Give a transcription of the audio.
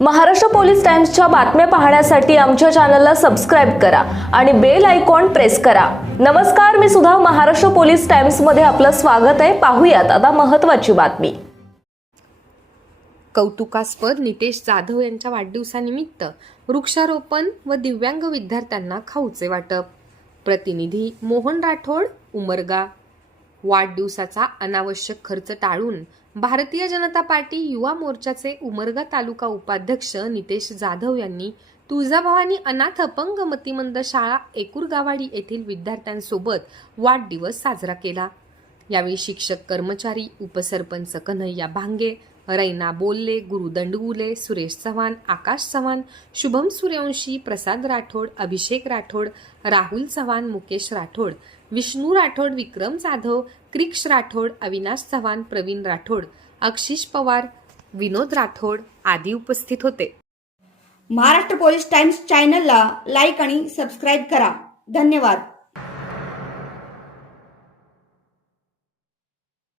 Maharashtra police टाइम्सच्या बातम्या पाहण्यासाठी आमच्या चॅनलला सबस्क्राईब करा आणि बेल आयकॉन प्रेस करा. नमस्कार मी सुद्धा महाराष्ट्र पोलीस टाइम्समध्ये आपलं स्वागत आहे. पाहूयात आता महत्त्वाची बातमी. कौतुकास्पद नितेश जाधव यांच्या वाढदिवसानिमित्त वृक्षारोपण व दिव्यांग विद्यार्थ्यांना खाऊचे वाटप. प्रतिनिधी मोहन राठोड उमरगा. वाढदिवसाचा अनावश्यक खर्च टाळून भारतीय जनता पार्टी युवा मोर्चाचे उमरगा तालुका उपाध्यक्ष नितेश जाधव यांनी तुळजाभवानी अनाथ अपंग मतिमंद शाळा एकूरगावाडी येथील विद्यार्थ्यांसोबत वाढदिवस साजरा केला. यावेळी शिक्षक कर्मचारी उपसरपंच कन्हैया भांगे रैना बोल्ले गुरु दंडगुले सुरेश चव्हाण आकाश चव्हाण शुभम सूर्यवंशी प्रसाद राठोड अभिषेक राठोड राहुल चव्हाण मुकेश राठोड विष्णू राठोड विक्रम जाधव क्रिक्ष राठोड अविनाश चव्हाण प्रवीण राठोड अक्षिश पवार विनोद राठोड आदी उपस्थित होते. महाराष्ट्र पोलीस टाइम्स चॅनलला लाईक आणि सबस्क्राईब करा. धन्यवाद.